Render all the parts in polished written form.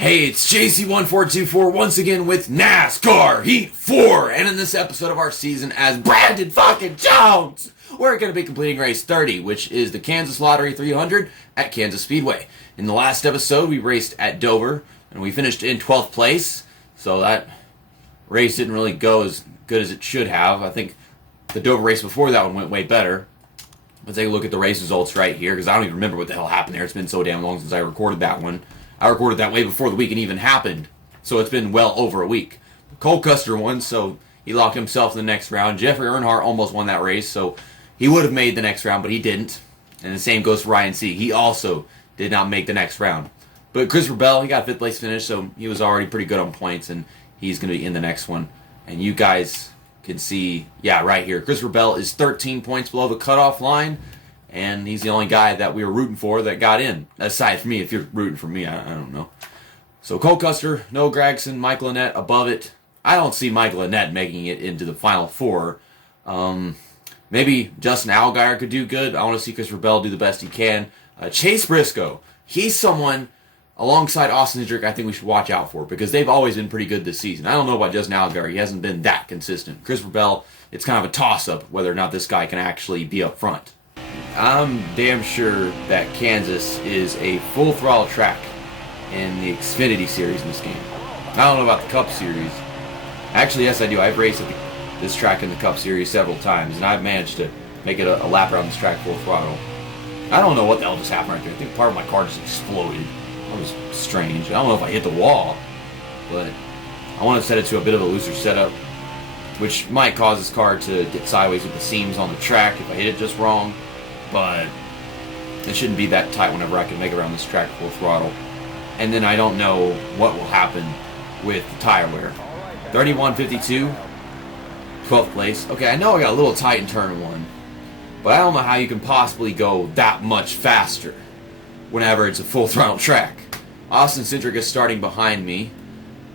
Hey, it's JC1424 once again with NASCAR Heat 4, and in this episode of our season as Brandon fucking Jones, we're going to be completing race 30, which is the Kansas Lottery 300 at Kansas Speedway. In the last episode, we raced at Dover, and we finished in 12th place, so that race didn't really go as good as it should have. I think the Dover race before that one went way better. Let's take a look at the race results right here, because I don't even remember what the hell happened there. It's been so damn long since I recorded that one. I recorded that way before the weekend even happened, so it's been well over a week. Cole Custer won, so he locked himself in the next round. Jeffrey Earnhardt almost won that race, so he would have made the next round, but he didn't. And the same goes for Ryan C. He also did not make the next round. But Christopher Bell, he got 5th place finish, so he was already pretty good on points, and he's going to be in the next one. And you guys can see, yeah, right here, Christopher Bell is 13 points below the cutoff line, and he's the only guy that we were rooting for that got in. Aside from me, if you're rooting for me, I don't know. So Cole Custer, Noah Gragson, Michael Annett above it. I don't see Michael Annett making it into the Final Four. Maybe Justin Allgaier could do good. I want to see Christopher Bell do the best he can. Chase Briscoe, he's someone alongside Austin Cindric I think we should watch out for, because they've always been pretty good this season. I don't know about Justin Allgaier. He hasn't been that consistent. Christopher Bell, it's kind of a toss-up whether or not this guy can actually be up front. I'm damn sure that Kansas is a full-throttle track in the Xfinity Series in this game. I don't know about the Cup Series. Actually, yes, I do. I've raced at this track in the Cup Series several times, and I've managed to make it a lap around this track full throttle. I don't know what the hell just happened right there. I think part of my car just exploded. That was strange. I don't know if I hit the wall, but I want to set it to a bit of a looser setup, which might cause this car to get sideways with the seams on the track if I hit it just wrong. But it shouldn't be that tight whenever I can make it around this track full throttle. And then I don't know what will happen with the tire wear. 31.52, 12th place. Okay, I know I got a little tight in turn 1, but I don't know how you can possibly go that much faster whenever it's a full throttle track. Austin Cindric is starting behind me.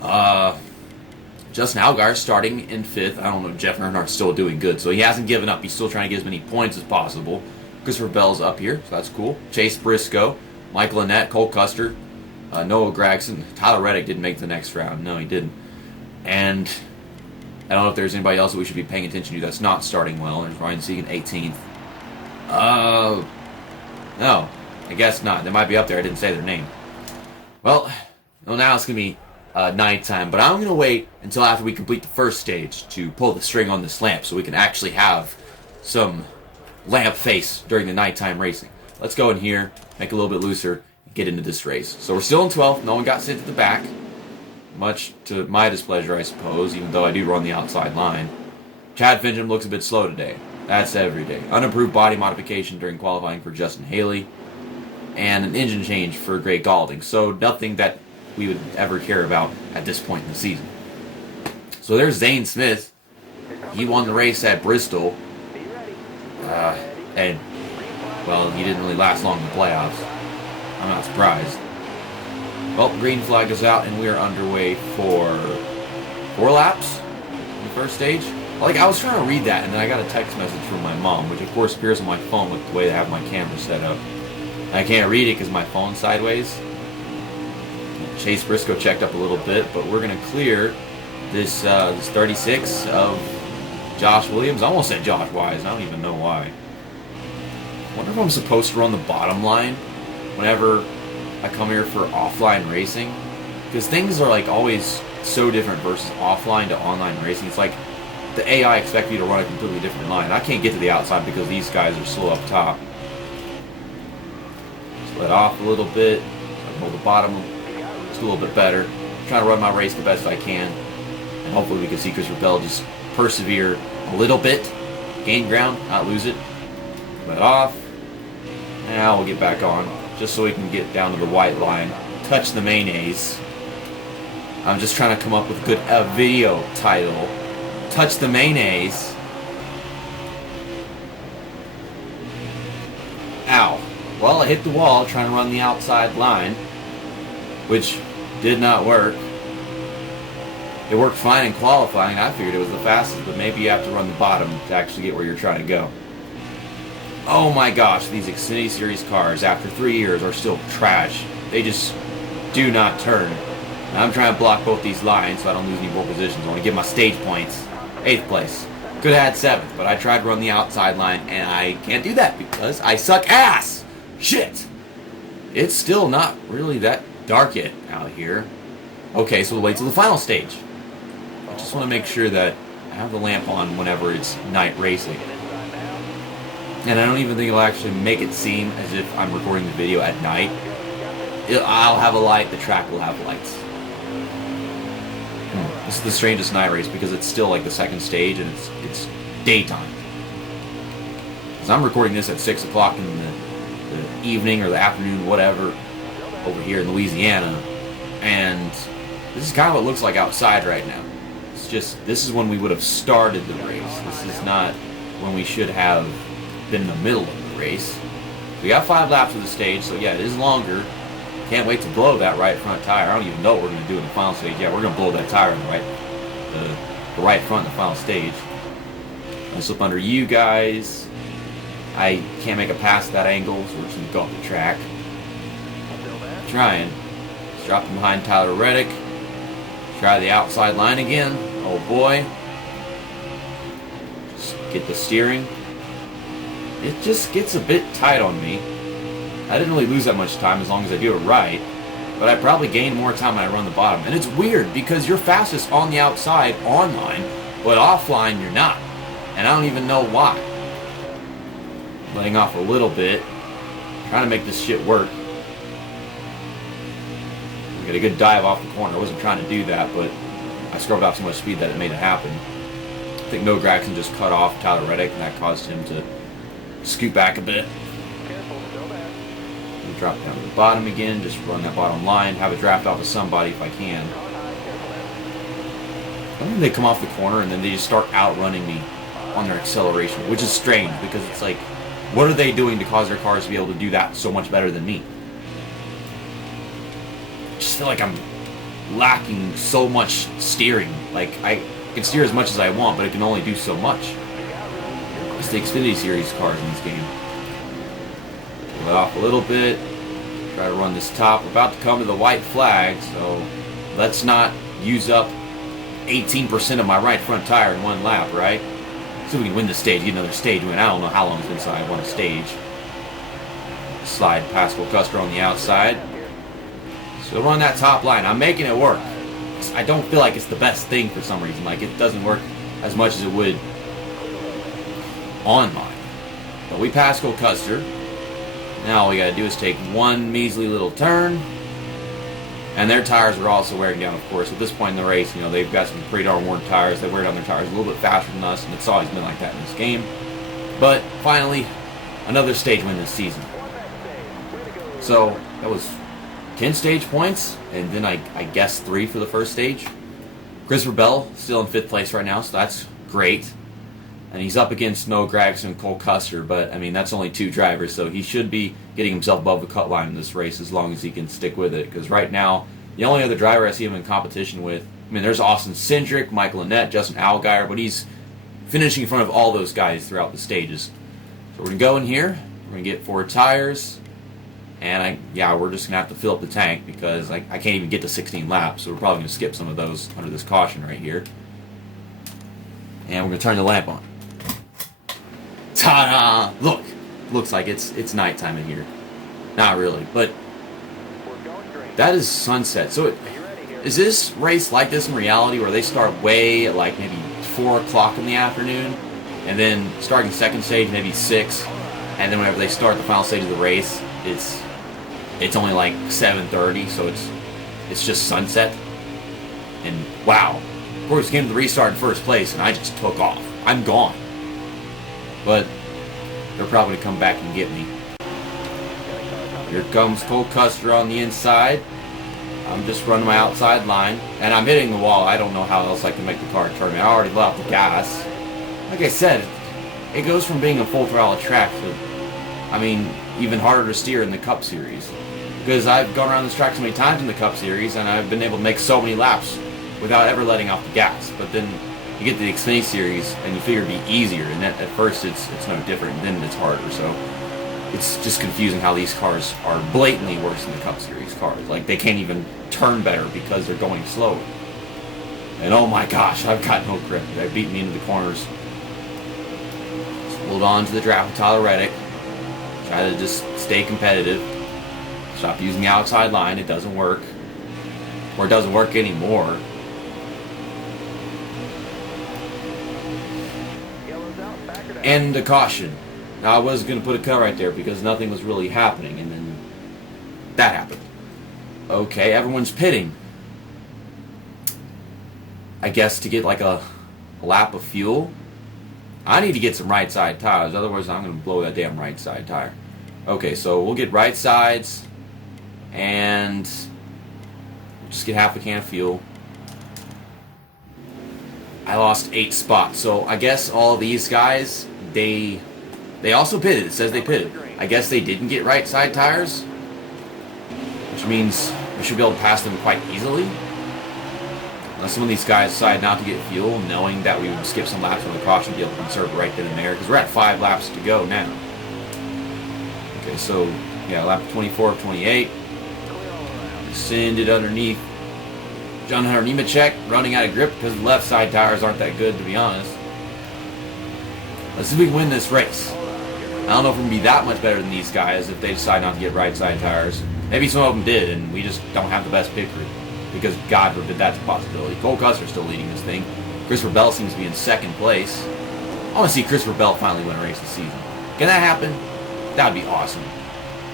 Justin Allgaier starting in 5th. I don't know, Jeff Earnhardt's still doing good, so he hasn't given up. He's still trying to get as many points as possible. Christopher Bell's up here, so that's cool. Chase Briscoe, Michael Annett, Cole Custer, Noah Gragson. Tyler Reddick didn't make the next round. No, he didn't. And I don't know if there's anybody else that we should be paying attention to that's not starting well. There's Ryan Segan, 18th. No, I guess not. They might be up there. I didn't say their name. Well now it's going to be nighttime, but I'm going to wait until after we complete the first stage to pull the string on this lamp so we can actually have some lamp face during the nighttime racing. Let's go in here, make it a little bit looser, and get into this race. So we're still in 12th. No one got sent to the back, much to my displeasure, I suppose, even though I do run the outside line. Chad Fincham looks a bit slow today. That's every day. Unapproved body modification during qualifying for Justin Haley, and an engine change for Greg Galding. So nothing that we would ever care about at this point in the season. So there's Zane Smith. He won the race at Bristol. And, well, he didn't really last long in the playoffs. I'm not surprised. Well, green flag is out, and we are underway for 4 laps in the first stage. Like, I was trying to read that, and then I got a text message from my mom, which, of course, appears on my phone with the way they have my camera set up. And I can't read it because my phone's sideways. Chase Briscoe checked up a little bit, but we're going to clear this 36 of Josh Williams. I almost said Josh Wise. I don't even know why. I wonder if I'm supposed to run the bottom line whenever I come here for offline racing, because things are like always so different versus offline to online racing. It's like the AI expects you to run a completely different line. I can't get to the outside because these guys are slow up top. Split off a little bit. Hold the bottom just a little bit better. Trying to run my race the best I can, and hopefully we can see Christopher Bell just persevere a little bit, gain ground, not lose it. Split off. Now we'll get back on, just so we can get down to the white line. Touch the Mayonnaise. I'm just trying to come up with a good video title. Touch the Mayonnaise. Ow. Well, I hit the wall trying to run the outside line, which did not work. It worked fine in qualifying. I figured it was the fastest, but maybe you have to run the bottom to actually get where you're trying to go. Oh my gosh, these Xfinity Series cars, after 3 years, are still trash. They just do not turn And I'm trying to block both these lines so I don't lose any more positions. I want to get my stage points. 8th place. Could have had 7th, but I tried to run the outside line, and I can't do that because I suck ass. Shit. It's still not really that dark yet out here. Okay, so we'll wait till the final stage. I just want to make sure that I have the lamp on whenever it's night racing. And I don't even think it'll actually make it seem as if I'm recording the video at night. I'll have a light, the track will have lights. This is the strangest night race because it's still like the 2nd stage and it's daytime. Because I'm recording this at 6 o'clock in the evening or the afternoon, whatever, over here in Louisiana. And this is kind of what it looks like outside right now. It's just, this is when we would have started the race. This is not when we should have been in the middle of the race. We got 5 laps of the stage, so yeah, it is longer. Can't wait to blow that right front tire. I don't even know what we're going to do in the final stage. Yeah, we're going to blow that tire in the right front in the final stage. I slip under you guys. I can't make a pass at that angle, so we're just going to go off the track. Trying. Just dropping behind Tyler Reddick. Try the outside line again. Oh boy. Just get the steering. It just gets a bit tight on me. I didn't really lose that much time as long as I do it right, but I probably gain more time when I run the bottom. And it's weird because you're fastest on the outside online, but offline you're not. And I don't even know why. Letting off a little bit, trying to make this shit work. We got a good dive off the corner. I wasn't trying to do that, but I scrubbed off so much speed that it made it happen. I think Noah Gragson just cut off Tyler Reddick, and that caused him to scoot back a bit. Drop down to the bottom again, just run that bottom line, have a draft off of somebody if I can. I think they come off the corner and then they just start outrunning me on their acceleration, which is strange because it's like, what are they doing to cause their cars to be able to do that so much better than me? I just feel like I'm lacking so much steering. Like, I can steer as much as I want, but it can only do so much. It's the Xfinity Series cars in this game. Let off a little bit. Try to run this top. We're about to come to the white flag, so let's not use up 18% of my right front tire in one lap, right? So we can win the stage, get another stage win. I don't know how long it's been since I won a stage. Slide past Cole Custer on the outside. So run that top line. I'm making it work. I don't feel like it's the best thing for some reason. Like, it doesn't work as much as it would online. But we passed Cole Custer. Now all we gotta do is take one measly little turn. And their tires are also wearing down, of course. At this point in the race, you know, they've got some pretty darn worn tires. They wear down their tires a little bit faster than us, and it's always been like that in this game. But finally, another stage win this season. So that was 10 stage points, and then I guess 3 for the first stage. Christopher Bell still in 5th place right now, so that's great. And he's up against Noah Gragson and Cole Custer, but I mean, that's only 2 drivers, so he should be getting himself above the cut line in this race as long as he can stick with it. Because right now, the only other driver I see him in competition with, I mean, there's Austin Cindric, Michael Annett, Justin Allgaier, but he's finishing in front of all those guys throughout the stages. So we're going to go in here, we're going to get 4 tires, and we're just going to have to fill up the tank because I can't even get to 16 laps, so we're probably going to skip some of those under this caution right here. And we're going to turn the lamp on. Ta-da! Look, looks like it's nighttime in here. Not really, but that is sunset. So is this race like this in reality where they start way at like maybe 4 o'clock in the afternoon and then starting second stage maybe 6, and then whenever they start the final stage of the race, it's only like 7:30, so it's just sunset. And wow, of course, came to the restart in first place, and I just took off. I'm gone. But they're probably going to come back and get me. Here comes Cole Custer on the inside. I'm just running my outside line, and I'm hitting the wall. I don't know how else I can make the car turn. I already let off the gas. Like I said, it goes from being a full throttle track to, I mean, even harder to steer in the Cup Series. Because I've gone around this track so many times in the Cup Series, and I've been able to make so many laps without ever letting off the gas. But then you get the Xfinity Series, and you figure it'd be easier, and at first it's no different, and then it's harder. So It's just confusing how these cars are blatantly worse than the Cup Series cars. Like, they can't even turn better because they're going slower. And oh my gosh, I've got no grip. They beat me into the corners. Just hold on to the draft with Tyler Reddick. Try to just stay competitive. Stop using the outside line. It doesn't work. Or it doesn't work anymore. And a caution. Now, I was going to put a cut right there because nothing was really happening, and then that happened. Okay, everyone's pitting. I guess to get like a lap of fuel. I need to get some right side tires, otherwise I'm going to blow that damn right side tire. Okay, so we'll get right sides, and just get half a can of fuel. I lost 8 spots, so I guess all of these guys, they also pitted. It says they pitted. I guess they didn't get right side tires, which means we should be able to pass them quite easily. Unless some of these guys decide not to get fuel, knowing that we would skip some laps on the caution, be able to conserve right then and there, because we're at 5 laps to go now. Okay, so, yeah, lap 24 of 28. Send it underneath John Hunter Nemechek, running out of grip because the left side tires aren't that good, to be honest. Let's see if we can win this race. I don't know if we're going to be that much better than these guys if they decide not to get right side tires. Maybe some of them did, and we just don't have the best pit crew. Because God forbid that's a possibility. Cole Custer's still leading this thing. Christopher Bell seems to be in second place. I want to see Christopher Bell finally win a race this season. Can that happen? That would be awesome.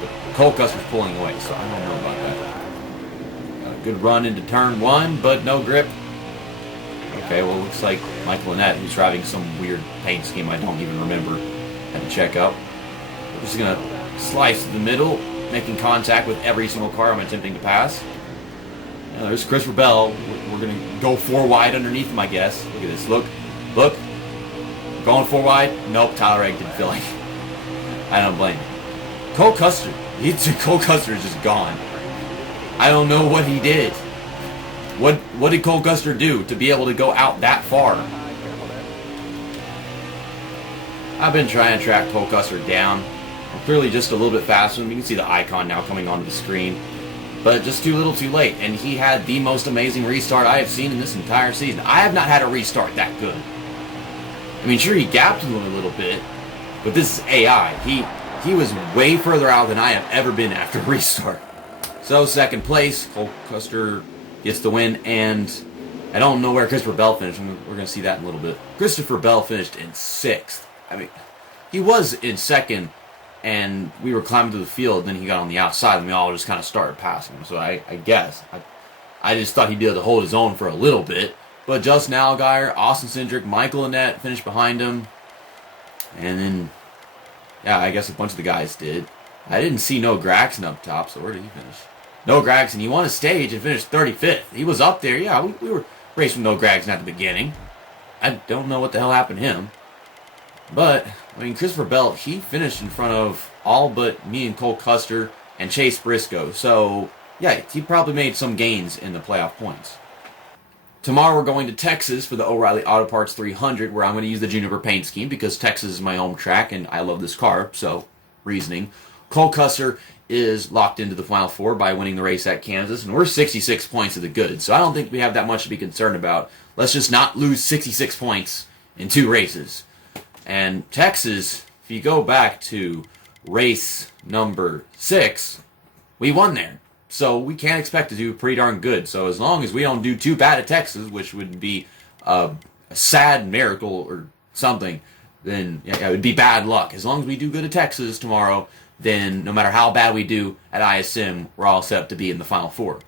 But Cole Custer's pulling away, so I don't know about that. Got a good run into turn 1, but no grip. Okay, well, it looks like Michael Annett, who's driving some weird paint scheme I don't even remember, had to check up. We're just going to slice to the middle, making contact with every single car I'm attempting to pass. Now, there's Christopher Bell. We're going to go 4 wide underneath him, I guess. Look at this. Look. Look. Going 4 wide. Nope, Tyler Egg didn't feel like it. I don't blame him. Cole Custer. Cole Custer is just gone. I don't know what he did. What did Cole Custer do to be able to go out that far? I've been trying to track Cole Custer down. I'm clearly just a little bit faster. You can see the icon now coming onto the screen. But just too little too late. And he had the most amazing restart I have seen in this entire season. I have not had a restart that good. I mean, sure, he gapped him a little bit, but this is AI. He was way further out than I have ever been after a restart. So, second place, Cole Custer gets the win, and I don't know where Christopher Bell finished. We're going to see that in a little bit. Christopher Bell finished in 6th. I mean, he was in 2nd, and we were climbing to the field, then he got on the outside, and we all just kind of started passing him. So I guess. I just thought he'd be able to hold his own for a little bit. But Justin Allgaier, Austin Cindric, Michael Annett finished behind him. And then, yeah, I guess a bunch of the guys did. I didn't see Noah Gragson up top, so where did he finish? Noah Gragson, he won a stage and finished 35th. He was up there. Yeah, we were racing Noah Gragson at the beginning. I don't know what the hell happened to him. But, I mean, Christopher Bell, he finished in front of all but me and Cole Custer and Chase Briscoe. So, yeah, he probably made some gains in the playoff points. Tomorrow we're going to Texas for the O'Reilly Auto Parts 300, where I'm going to use the Juniper paint scheme because Texas is my home track and I love this car, so reasoning. Cole Custer is locked into the Final Four by winning the race at Kansas, and we're 66 points of the good, so I don't think we have that much to be concerned about. Let's just not lose 66 points in 2 races. And Texas, if you go back to race number 6, we won there. So we can't expect to do pretty darn good. So as long as we don't do too bad at Texas, which would be a sad miracle or something, then yeah, it would be bad luck. As long as we do good at Texas tomorrow, then no matter how bad we do at ISM, we're all set up to be in the Final Four.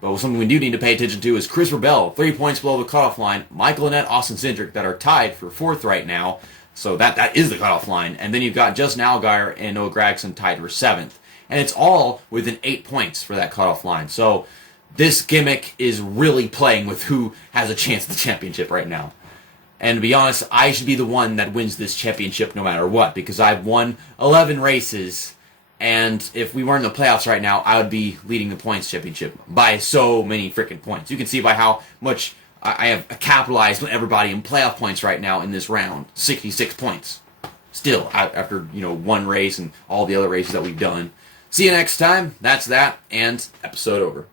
But something we do need to pay attention to is Christopher Bell, 3 points below the cutoff line. Michael Annett, Austin Cindric that are tied for 4th right now. So that is the cutoff line. And then you've got Justin Allgaier and Noah Gragson tied for 7th. And it's all within 8 points for that cutoff line. So this gimmick is really playing with who has a chance at the championship right now. And to be honest, I should be the one that wins this championship no matter what, because I've won 11 races, and if we weren't in the playoffs right now, I would be leading the points championship by so many freaking points. You can see by how much I have capitalized on everybody in playoff points right now in this round. 66 points. Still, after, one race and all the other races that we've done. See you next time. That's that, and episode over.